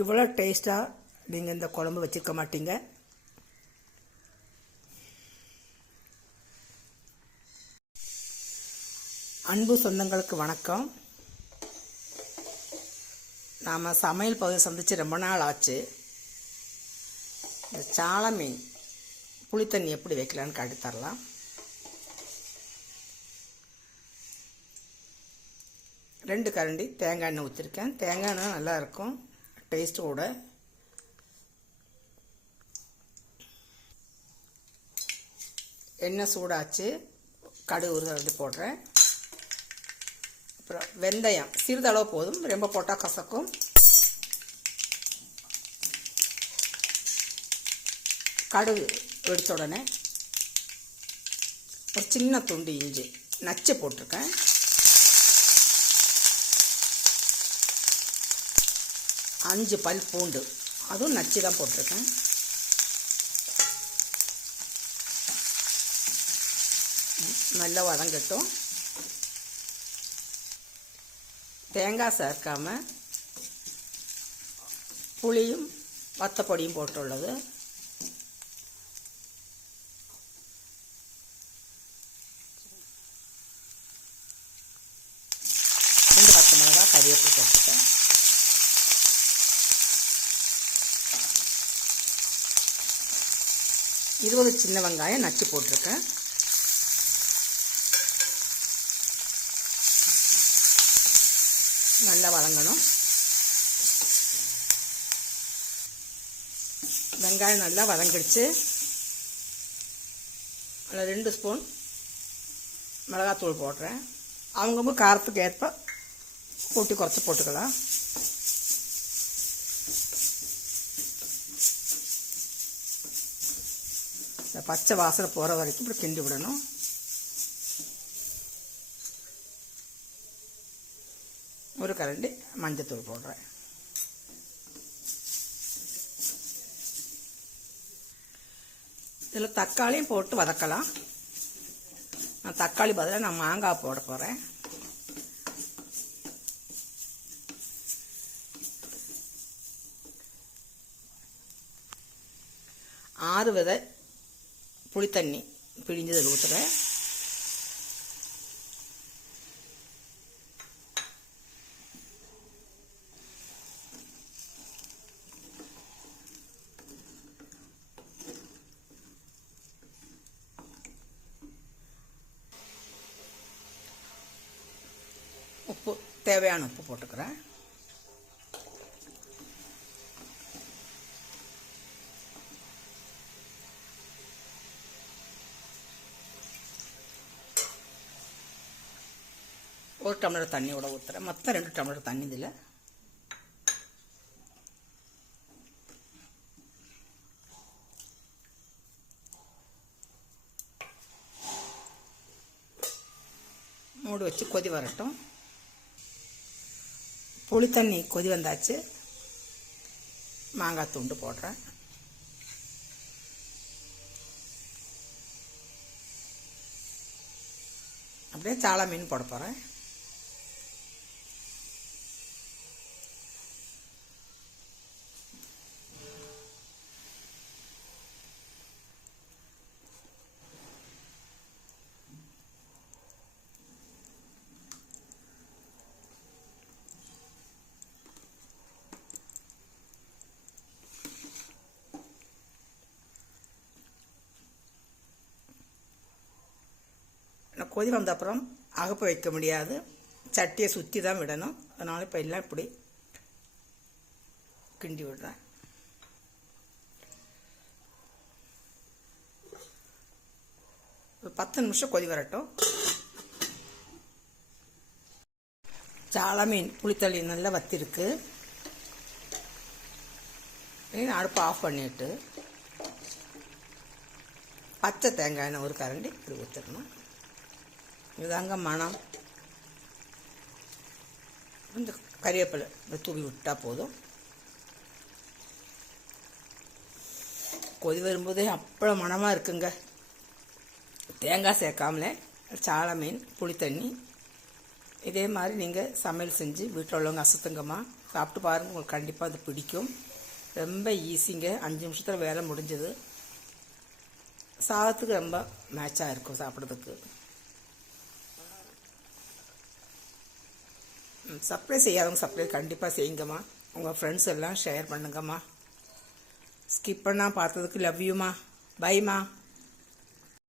இவ்வளோ டேஸ்ட்டாக நீங்கள் இந்த குழம்பு வச்சுருக்க மாட்டீங்க. அன்பு சொந்தங்களுக்கு வணக்கம். நாம் சமையல் பகுதி சந்தித்து ரொம்ப நாள் ஆச்சு. இந்த சாலை மீன் புளித்தண்ணி எப்படி வைக்கலான்னு காட்டி தரலாம். ரெண்டு கரண்டி தேங்காய் எண்ணெய் ஊற்றிருக்கேன் தேங்காய் எண்ணெய் நல்லாயிருக்கும் டேஸ்ட்டோட எண்ணெய் சூடாச்சு. கடுகு ஒரு கரண்டி போடுறேன். அப்புறம் வெந்தயம் சிறிதளவு போதும். ரொம்ப போட்டால் கசக்கும். கடுகு எடுத்த உடனே ஒரு சின்ன துண்டு இஞ்சி நச்சு போட்டிருக்கேன். அஞ்சு பல் பூண்டு. அதுவும் நச்சு தான் போட்டிருக்கேன். நல்லா வதங்கட்டும். தேங்காய் சேர்க்காமல் புளியும் வத்தப்பொடியும் போட்டுள்ளது. ரெண்டு பச்சை மிளகா கறிவேப்பிலை போட்டுட்டேன். இருபது சின்ன வெங்காயம் நச்சு போட்டிருக்கேன். நல்லா வதங்கணும். வெங்காயம் நல்லா வதங்கிடுச்சு. அதில் ரெண்டு ஸ்பூன் மிளகாத்தூள் போடுறேன். அவங்கவுங்க காரத்துக்கு ஏற்ப கூட்டி குறைச்சி போட்டுக்கலாம். இந்த பச்சை வாசனை போகிற வரைக்கும் இப்படி கிண்டி விடணும். ஒரு கரண்டி மஞ்சத்தூள் போடுறேன். இதில் தக்காளியும் போட்டு வதக்கலாம். நான் தக்காளி பதிலாக நான் மாங்காய் போட போகிறேன் ஆறு விதை புளித்தண்ணி பிழிஞ்சதில் ஊற்றுறேன் உப்பு தேவையான உப்பு போட்டுக்கிறேன் ஒரு டம்ளர் தண்ணியோட ஊற்றுறேன் மொத்தம் ரெண்டு டம்ளர் தண்ணி இதில். மூடி வச்சு கொதி வரட்டும். புளி தண்ணி கொதி வந்தாச்சு. மாங்காய் துண்டு போடுறேன். அப்படியே சாளா மீன் போட போகிறேன் கொதி வந்த அப்புறம் அகப்ப வைக்க முடியாது. சட்டியை சுற்றி தான் விடணும். அதனால் இப்போ எல்லாம் இப்படி கிண்டி விடுறேன். ஒரு பத்து நிமிஷம் கொதி வரட்டும். சால மீன் புளித்தள்ளி நல்லா வத்திருக்கு. அடுப்பு ஆஃப் பண்ணிட்டு பச்சை தேங்காய் ஒரு கரண்டி இப்படி ஊற்றிடணும் இதுதாங்க மணம். இந்த கறிவேப்பிலை தூவி விட்டால் போதும். கொதி வரும்போதே அப்பள மணமாக இருக்குங்க. தேங்காய் சேர்க்காமலே சாலை மீன் புளி தண்ணி. இதே மாதிரி நீங்கள் சமையல் செஞ்சு வீட்டில் உள்ளவங்க அசத்துங்கம்மா சாப்பிட்டு பாருங்கள் உங்களுக்கு கண்டிப்பாக அது பிடிக்கும். ரொம்ப ஈஸிங்க. அஞ்சு நிமிஷத்தில் வேலை முடிஞ்சது. சாதத்துக்கு ரொம்ப மேட்சாக இருக்கும் சாப்பிட்றதுக்கு. சப்ளை செய்யாதவங்க சப்ளை கண்டிப்பாக செய்யுங்கம்மா. உங்கள் ஃப்ரெண்ட்ஸ் எல்லாம் ஷேர் பண்ணுங்கம்மா. ஸ்கிப் பண்ணால் பார்த்ததுக்கு லவ்யூமா பைமா